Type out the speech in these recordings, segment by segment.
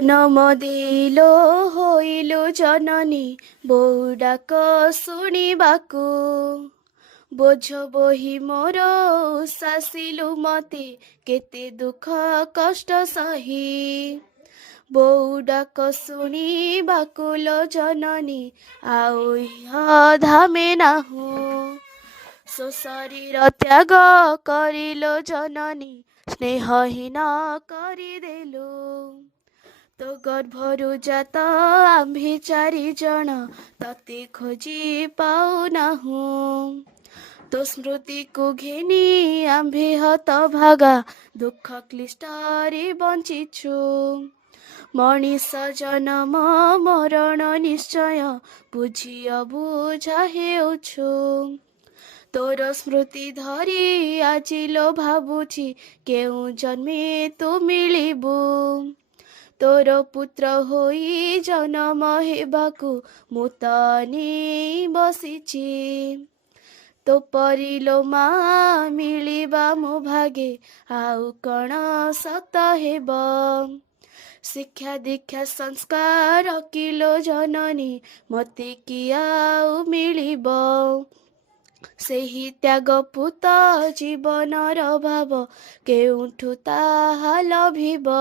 ନମଦେଇଲୋ ହୋଇଲୋ ଜନନୀ ବୋଉ ଡାକ ଶୁଣିବାକୁ। ବୋଝ ବୋହି ମୋର ଉଶାସିଲୁ ମତେ କେତେ ଦୁଃଖ କଷ୍ଟ ସହି। ବୋଉ ଡାକ ଶୁଣିବାକୁ ଲୋ ଜନନୀ ଆଉ ଇହ ଧାମେ ନାହୁଁ। ଶରୀର ତ୍ୟାଗ କରିଲୋ ଜନନୀ ସ୍ନେହହୀନ କରିଦେଲୁ। ତୋ ଗର୍ଭରୁ ଜାତ ଆମ୍ଭେ 4 ଜଣ ତତେ ଖୋଜି ପାଉନାହୁଁ। ତୋ ସ୍ମୃତିକୁ ଘେନି ଆମ୍ଭେ ହତଭାଗା ଦୁଃଖ କ୍ଲିଷ୍ଟରେ ବଞ୍ଚିଛୁ। ମଣିଷ ଜନମ ମରଣ ନିଶ୍ଚୟ ବୁଝି ଅବୁଝା ହେଉଛୁ। ତୋର ସ୍ମୃତି ଧରି ଆଜିଲୋ ଭାବୁଛି କେଉଁ ଜନ୍ମେ ତୁ ମିଳିବୁ। ତୋର ପୁତ୍ର ହୋଇ ଜନମ ହେବାକୁ ମୁଁ ତ ଅନେଇ ବସିଛି। ତୋ ପରିଲୋ ମା ମିଳିବା ମୋ ଭାଗେ ଆଉ କଣ ସତ ହେବ। ଶିକ୍ଷା ଦୀକ୍ଷା ସଂସ୍କାର କିଲୋ ଜନନୀ ମତେ କି ଆଉ ମିଳିବ। ସେହି ତ୍ୟାଗ ପୂତ ଜୀବନର ଭାବ କେଉଁଠୁ ତାହା ଲଭିବ।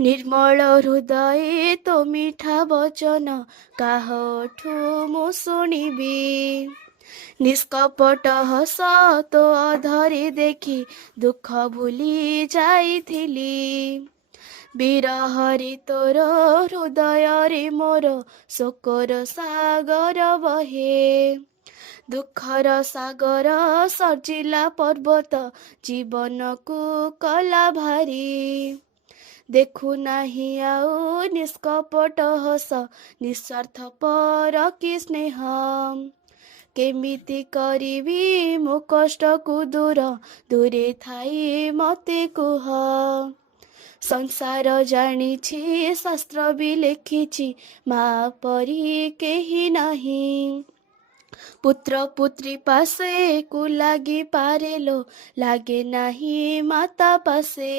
ନିର୍ମଳ ହୃଦୟେ ତୋ ମିଠା ବଚନ କାହଠୁ ମୁଁ ଶୁଣିବି। ନିଷ୍କପଟ ହସ ତୋ ଅଧରେ ଦେଖି ଦୁଃଖ ଭୁଲି ଯାଇଥିଲି। ବିରହରେ ତୋର ହୃଦୟରେ ମୋର ଶୋକର ସାଗର ବହେ। ଦୁଃଖର ସାଗର ସର୍ଜିଲା ପର୍ବତ ଜୀବନକୁ କଲା ଭାରି। ଦେଖୁ ନାହିଁ ଆଉ ନିଷ୍କପଟ ହସ ନିଃସ୍ୱାର୍ଥପର କି ସ୍ନେହ। କେମିତି କରିବି ମୋ କଷ୍ଟକୁ ଦୂରେ ଥାଇ ମତେ କୁହ। ସଂସାର ଜାଣିଛି ଶାସ୍ତ୍ର ବି ଲେଖିଛି ମା ପରି କେହି ନାହିଁ। ପୁତ୍ର ପୁତ୍ରୀ ପାଶେ କୁ ଲାଗି ପାରେଲୋ ଲାଗେ ନାହିଁ ମାତା ପାଶେ।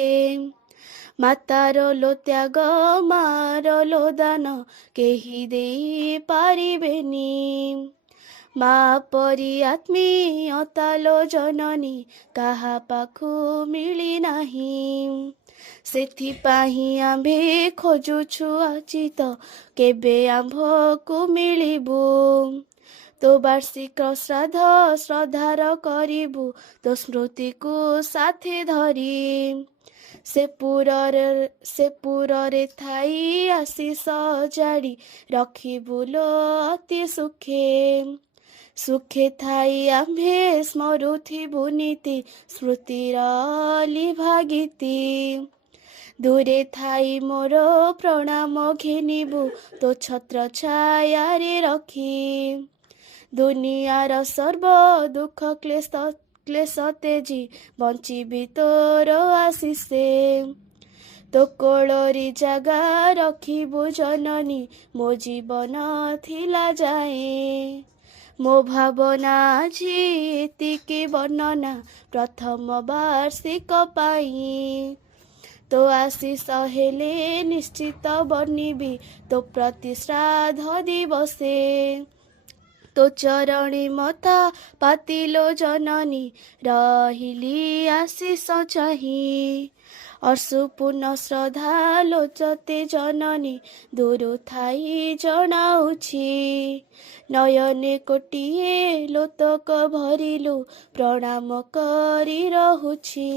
ମାତାର ଲୋ ତ୍ୟାଗ ମାର ଲୋ ଦାନ କେହି ଦେଇ ପାରିବେନି। ମା ପରି ଆତ୍ମୀୟତା ଲୋ ଜନନୀ କାହା ପାଖୁ ମିଳି ନାହିଁ। ସେଥିପାଇଁ ଆମ୍ଭେ ଖୋଜୁଛୁ ଆଚିତ କେବେ ଆମ୍ଭକୁ ମିଳିବୁ। ତୋ ବାର୍ଷିକ ଶ୍ରାଦ୍ଧାର କରିବୁ ତୋ ସ୍ମୃତିକୁ ସାଥେ ଧରି। ସେ ପୁରରେ ଥାଇ ଆଶିଷ ଜାଡ଼ି ରଖିବୁ ଲୋ ଅତି ସୁଖେ। ସୁଖେ ଥାଇ ଆମ୍ଭେ ସ୍ମରୁଥିବୁ ନୀତି ସ୍ମୃତିର ଅଲିଭା ଗୀତି। ଦୂରେ ଥାଇ ମୋର ପ୍ରଣାମ ଘେନିବୁ ତୋ ଛତ୍ର ଛାୟାରେ ରଖି। ଦୁନିଆର ସର୍ବ ଦୁଃଖ କ୍ଲେଶ ତେଜି ବଞ୍ଚିବି ତୋର ଆଶିଷେ। ତୋ କୋଳରେ ଜାଗା ରଖିବୁ ଜନନୀ ମୋ ଜୀବନ ଥିଲା ଯାଏ। ମୋ ଭାବନା ଆଜି ଏତିକି ବର୍ଣ୍ଣନା ପ୍ରଥମ ବାର୍ଷିକ ପାଇଁ। ତୋ ଆଶିଷ ହେଲେ ନିଶ୍ଚିତ ବନିବି ତୋ ପ୍ରତି ଶ୍ରାଦ୍ଧ ଦିବସେ। ତୋ ଚରଣୀ ମଥା ପାତିଲୋ ଜନନୀ ରହିଲି ଆଶିଷ ଚାହିଁ। ଅଶ୍ରୁପୂର୍ଣ୍ଣ ଶ୍ରଦ୍ଧା ଲୋଚତେ ଜନନୀ ଦୂରୁ ଥାଇ ଜଣାଉଛି। ନୟନେ କୋଟିଏ ଲୋତକ ଭରିଲୁ ପ୍ରଣାମ କରି ରହୁଛି।